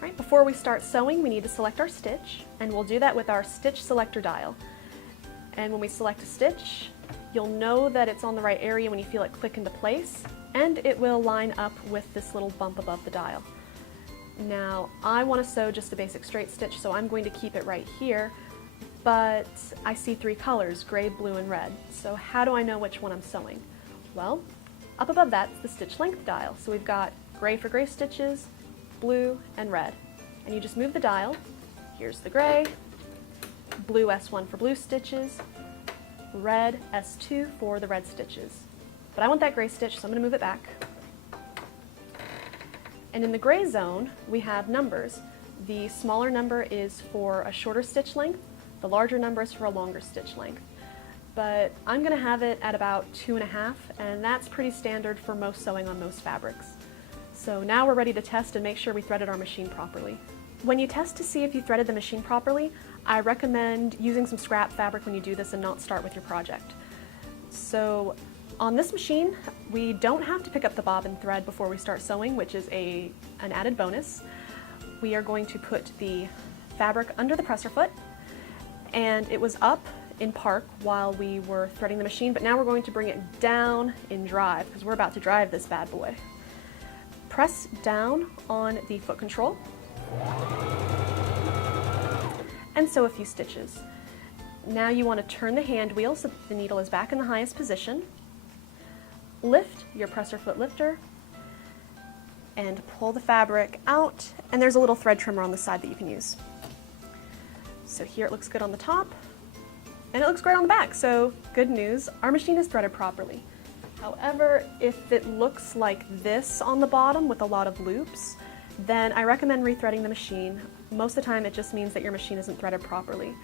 Right, before we start sewing, we need to select our stitch, and we'll do that with our stitch selector dial. And when we select a stitch, you'll know that it's on the right area when you feel it click into place, and it will line up with this little bump above the dial. Now, I want to sew just a basic straight stitch, so I'm going to keep it right here, but I see three colors, gray, blue, and red. So how do I know which one I'm sewing? Well, up above that's the stitch length dial. So we've got gray for gray stitches, blue, and red. And you just move the dial. Here's the gray, blue S1 for blue stitches, red S2 for the red stitches. But I want that gray stitch, so I'm going to move it back. And in the gray zone, we have numbers. The smaller number is for a shorter stitch length, the larger number is for a longer stitch length. But I'm going to have it at about 2.5, and that's pretty standard for most sewing on most fabrics. So now we're ready to test and make sure we threaded our machine properly. When you test to see if you threaded the machine properly, I recommend using some scrap fabric when you do this and not start with your project. So on this machine, we don't have to pick up the bobbin thread before we start sewing, which is an added bonus. We are going to put the fabric under the presser foot, and it was up in park while we were threading the machine, but now we're going to bring it down in drive because we're about to drive this bad boy. Press down on the foot control and sew a few stitches. Now you want to turn the hand wheel so that the needle is back in the highest position. Lift your presser foot lifter and pull the fabric out, and there's a little thread trimmer on the side that you can use. So here it looks good on the top and it looks great on the back, so good news, our machine is threaded properly. However, if it looks like this on the bottom with a lot of loops, then I recommend rethreading the machine. Most of the time it just means that your machine isn't threaded properly.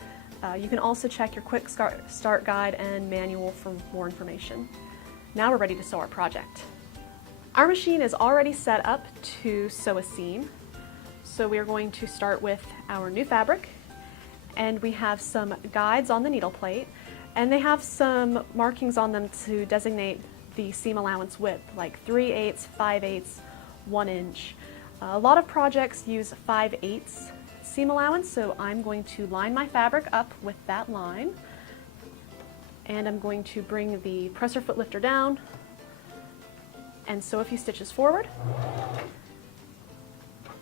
You can also check your quick start guide and manual for more information. Now we're ready to sew our project. Our machine is already set up to sew a seam. So we are going to start with our new fabric, and we have some guides on the needle plate, and they have some markings on them to designate the seam allowance width, like 3/8, 5/8, 1 inch. A lot of projects use 5/8 seam allowance, so I'm going to line my fabric up with that line, and I'm going to bring the presser foot lifter down and sew a few stitches forward.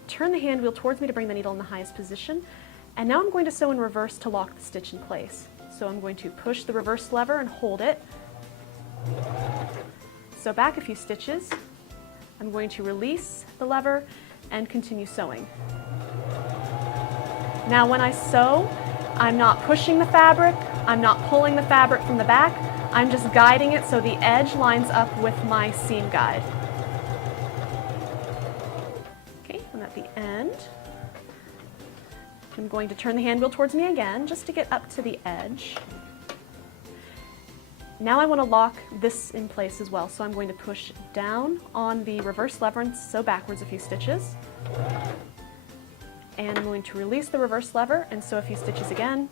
Turn the hand wheel towards me to bring the needle in the highest position, and now I'm going to sew in reverse to lock the stitch in place. So I'm going to push the reverse lever and hold it. Sew back a few stitches. I'm going to release the lever and continue sewing. Now when I sew, I'm not pushing the fabric, I'm not pulling the fabric from the back, I'm just guiding it so the edge lines up with my seam guide. Okay, and at the end, I'm going to turn the hand wheel towards me again just to get up to the edge. Now I want to lock this in place as well, so I'm going to push down on the reverse lever and sew backwards a few stitches. And I'm going to release the reverse lever and sew a few stitches again.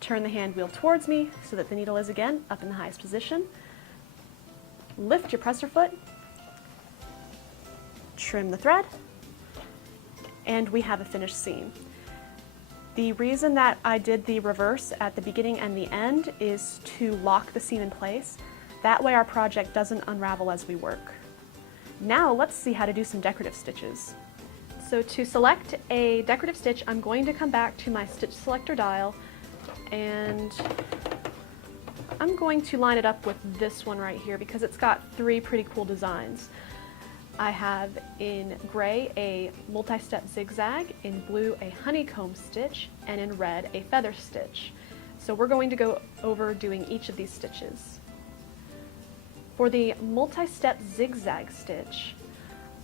Turn the hand wheel towards me so that the needle is again up in the highest position. Lift your presser foot, trim the thread, and we have a finished seam. The reason that I did the reverse at the beginning and the end is to lock the seam in place. That way our project doesn't unravel as we work. Now let's see how to do some decorative stitches. So to select a decorative stitch, I'm going to come back to my stitch selector dial, and I'm going to line it up with this one right here because it's got three pretty cool designs. I have in gray a multi-step zigzag, in blue a honeycomb stitch, and in red a feather stitch. So we're going to go over doing each of these stitches. For the multi-step zigzag stitch,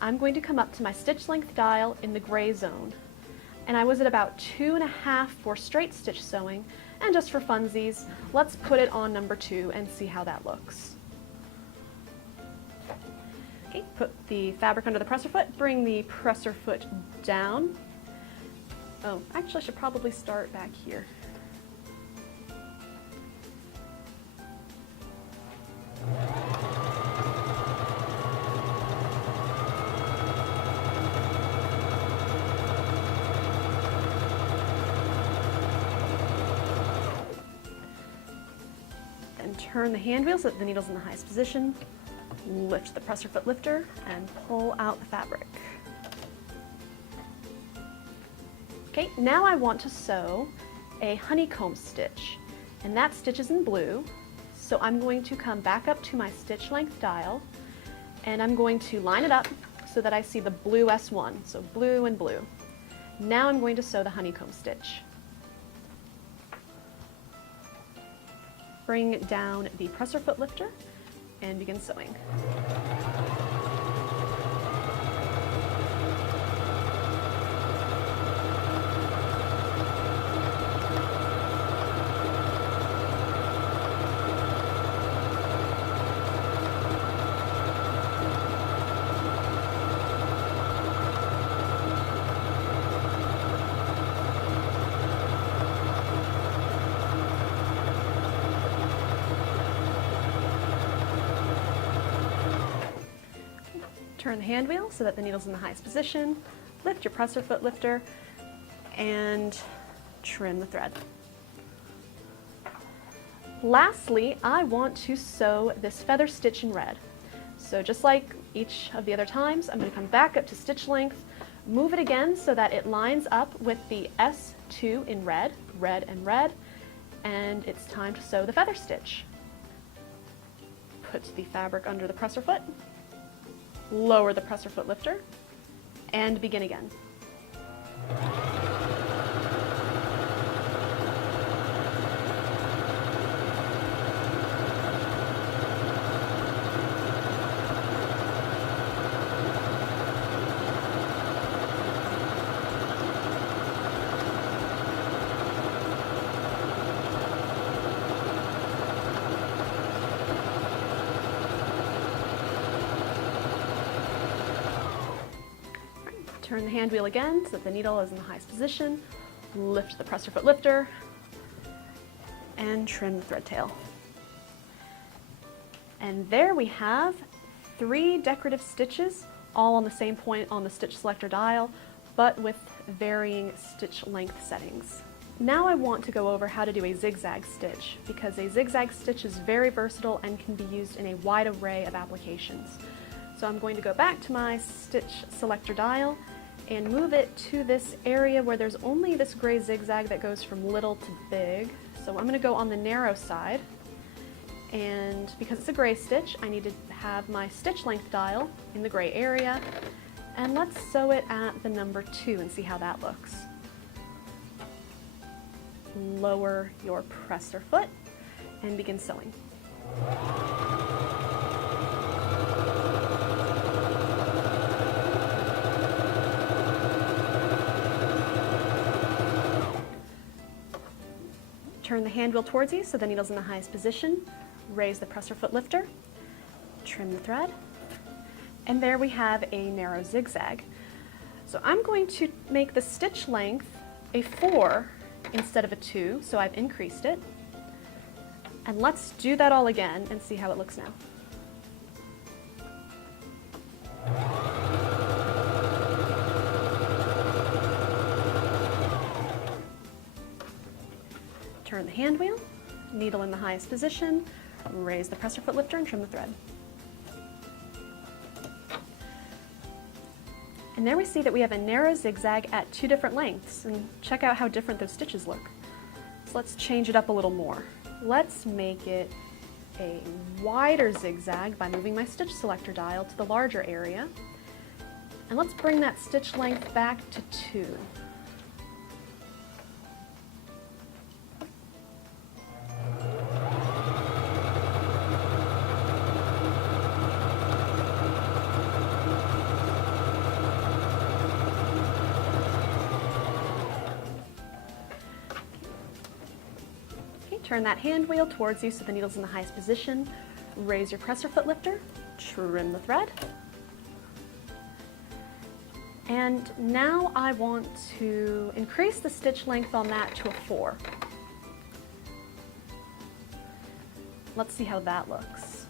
I'm going to come up to my stitch length dial in the gray zone, and I was at about 2.5 for straight stitch sewing, and just for funsies, let's put it on number 2 and see how that looks. Okay, put the fabric under the presser foot, bring the presser foot down. Oh, actually I should probably start back here. Turn the hand wheel so that the needle's in the highest position. Lift the presser foot lifter and pull out the fabric. Okay, now I want to sew a honeycomb stitch, and that stitch is in blue. So I'm going to come back up to my stitch length dial, and I'm going to line it up so that I see the blue S1, so blue and blue. Now I'm going to sew the honeycomb stitch. Bring down the presser foot lifter and begin sewing. Turn the hand wheel so that the needle's in the highest position, lift your presser foot lifter, and trim the thread. Lastly, I want to sew this feather stitch in red. So just like each of the other times, I'm going to come back up to stitch length, move it again so that it lines up with the S2 in red, red and red, and it's time to sew the feather stitch. Put the fabric under the presser foot, lower the presser foot lifter, and begin again. Turn the hand wheel again so that the needle is in the highest position. Lift the presser foot lifter and trim the thread tail. And there we have 3 decorative stitches, all on the same point on the stitch selector dial, but with varying stitch length settings. Now I want to go over how to do a zigzag stitch, because a zigzag stitch is very versatile and can be used in a wide array of applications. So I'm going to go back to my stitch selector dial and move it to this area where there's only this gray zigzag that goes from little to big. So I'm going to go on the narrow side, and because it's a gray stitch, I need to have my stitch length dial in the gray area, and let's sew it at the number 2 and see how that looks. Lower your presser foot and begin sewing. Turn the hand wheel towards you so the needle's in the highest position. Raise the presser foot lifter, trim the thread, and there we have a narrow zigzag. So I'm going to make the stitch length a 4 instead of a 2, so I've increased it. And let's do that all again and see how it looks now. Turn the hand wheel, needle in the highest position, raise the presser foot lifter and trim the thread. And there we see that we have a narrow zigzag at 2 different lengths, and check out how different those stitches look. So let's change it up a little more. Let's make it a wider zigzag by moving my stitch selector dial to the larger area. And let's bring that stitch length back to 2. Turn that hand wheel towards you so the needle's in the highest position. Raise your presser foot lifter, trim the thread. And now I want to increase the stitch length on that to a 4. Let's see how that looks.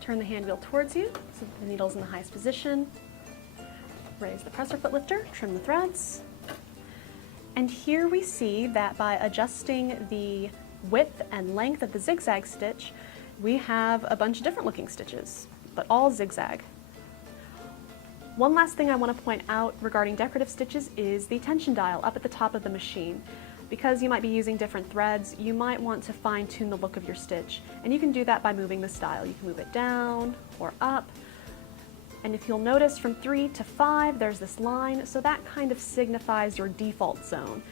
Turn the hand wheel towards you so that the needle's in the highest position. Raise the presser foot lifter, trim the threads. And here we see that by adjusting the width and length of the zigzag stitch, we have a bunch of different looking stitches, but all zigzag. One last thing I want to point out regarding decorative stitches is the tension dial up at the top of the machine. Because you might be using different threads, you might want to fine-tune the look of your stitch. And you can do that by moving the style. You can move it down or up. And if you'll notice from 3 to 5, there's this line, so that kind of signifies your default zone.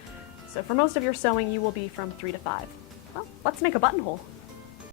So for most of your sewing, you will be from 3 to 5. Well, let's make a buttonhole.